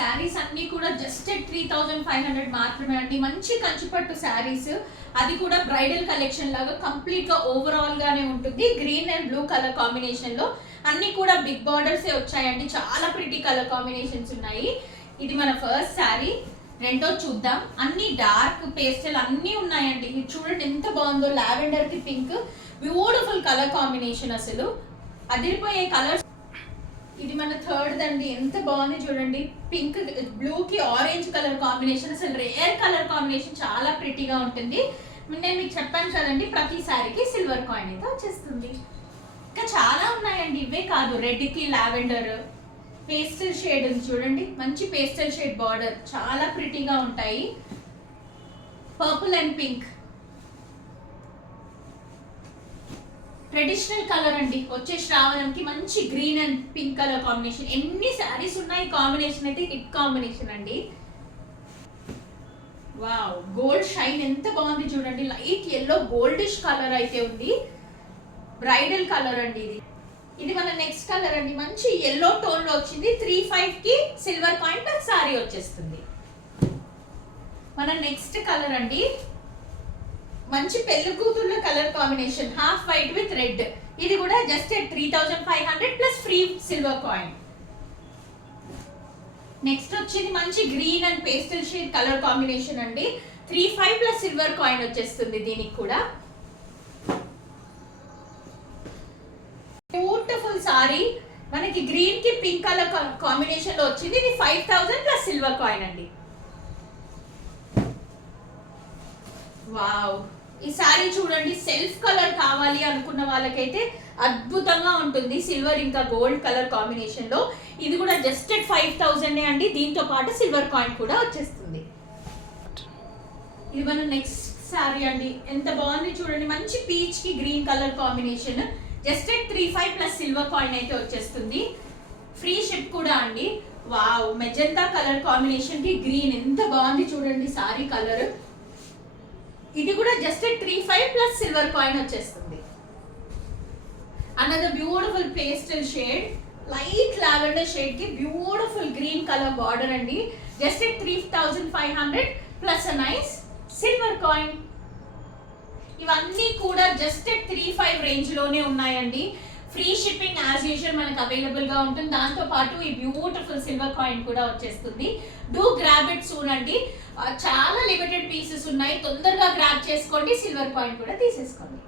శారీస్ అన్నీ కూడా just three thousand five hundred మాత్రమే అండి మంచి కంచిపట్టు శారీస్. అది కూడా బ్రైడల్ కలెక్షన్ లాగా కంప్లీట్గా ఓవరాల్గానే ఉంటుంది. గ్రీన్ అండ్ బ్లూ కలర్ కాంబినేషన్లో అన్నీ అన్ని కూడా బిగ్ బార్డర్సే వచ్చాయండి. చాలా ప్రిటీ కలర్ కాంబినేషన్స్ ఉన్నాయి. ఇది మన ఫస్ట్ శారీ. రెండో చూద్దాం. అన్ని డార్క్ పేస్టల్ అన్నీ ఉన్నాయండి. ఇది చూడండి ఎంత బాగుందో. లావెండర్కి పింక్ బ్యూటిఫుల్ కలర్ కాంబినేషన్ అసలు. అదిరిపోయే కలర్స్ ఇది మన థర్డ్ అండి ఎంత బాగుంది చూడండి. పింక్ బ్లూ కి ఆరెంజ్ కలర్ కాంబినేషన్ అసలు రేర్ కలర్ కాంబినేషన్ చాలా ప్రిటీగా ఉంటుంది. నేను మీకు చెప్పాను కదండి ప్రతి సారీకి సిల్వర్ కాయిన్ అయితే వచ్చేస్తుంది. ఇంకా చాలా ఉన్నాయండి. ఇవే కాదు రెడ్కి లావెండర్ పేస్టల్ షేడ్ ఉంది చూడండి. మంచి పేస్టల్ షేడ్ బార్డర్ చాలా ప్రిటీగా ఉంటాయి. Purple and pink traditional colour అండి. వచ్చే శ్రావణంకి మంచి green and pink colour combination ఎన్ని శారీస్ ఉన్నాయి కాంబినేషన్ అయితే? హిట్ కాంబినేషన్ అండి. వావ్ గోల్డ్ షైన్ ఎంత బాగుంది చూడండి. లైట్ ఎల్లో గోల్డిష్ కలర్ అయితే ఉంది. బ్రైడల్ కలర్ అండి ఇది. ఇది మన నెక్స్ట్ కలర్ అండి. మంచి ఎల్లో టోన్లో వచ్చింది. త్రీ ఫైవ్కి సిల్వర్ పాయింట్ సారీ వచ్చేస్తుంది. మన నెక్స్ట్ కలర్ అండి. మంచి పెళ్ళి కూతుర్ల colour combination. Half white with red. ఇది కూడా just three thousand five hundred plus free silver coin next వచ్చేది మంచి green and pastel shade colour combination అండి. Three five plus silver coin వచ్చేస్తుంది దీనికి కూడా. బ్యూటిఫుల్ సారీ మనకి గ్రీన్కి పింక్ కలర్ కాంబినేషన్లో వచ్చింది. ఇది five thousand plus silver coin అండి. వావ్ ఈ సారీ చూడండి సెల్ఫ్ కలర్ కావాలి అనుకున్న వాళ్ళకైతే అద్భుతంగా ఉంటుంది. సిల్వర్ ఇంకా గోల్డ్ కలర్ కాంబినేషన్లో. ఇది కూడా జస్ట్ ఎట్ ఫైవ్ థౌసండ్ అండి. దీంతో పాటు సిల్వర్ కాయిన్ కూడా వచ్చేస్తుంది. ఇది మన నెక్స్ట్ సారీ అండి. ఎంత బాగుంది చూడండి. మంచి పీచ్కి green colour combination just at three five plus silver coin అయితే వచ్చేస్తుంది. ఫ్రీ షిప్ కూడా అండి. వావ్ మెజంతా కలర్ కాంబినేషన్కి గ్రీన్ ఎంత బాగుంది చూడండి. సారీ కలర్. ఇది కూడా just three five plus silver coin వచ్చేస్తుంది. Another beautiful pastel shade light lavender షేడ్కి beautiful green colour border అండి. Just three thousand five hundred plus nice silver coin ఇవన్నీ కూడా జస్ట్ త్రీ ఫైవ్ రేంజ్లోనే ఉన్నాయండి. ఫ్రీ షిప్పింగ్ యాజ్ యూజువల్ మనకు అవైలబుల్గా ఉంటుంది. దాంతో పాటు ఈ బ్యూటిఫుల్ సిల్వర్ కాయిన్ కూడా వచ్చేస్తుంది. డూ గ్రాబ్ ఇట్ సూన్ అండి. చాలా లిమిటెడ్ పీసెస్ ఉన్నాయి. తొందరగా గ్రాబ్ చేసుకోండి. సిల్వర్ కాయిన్ కూడా తీసేసుకోండి.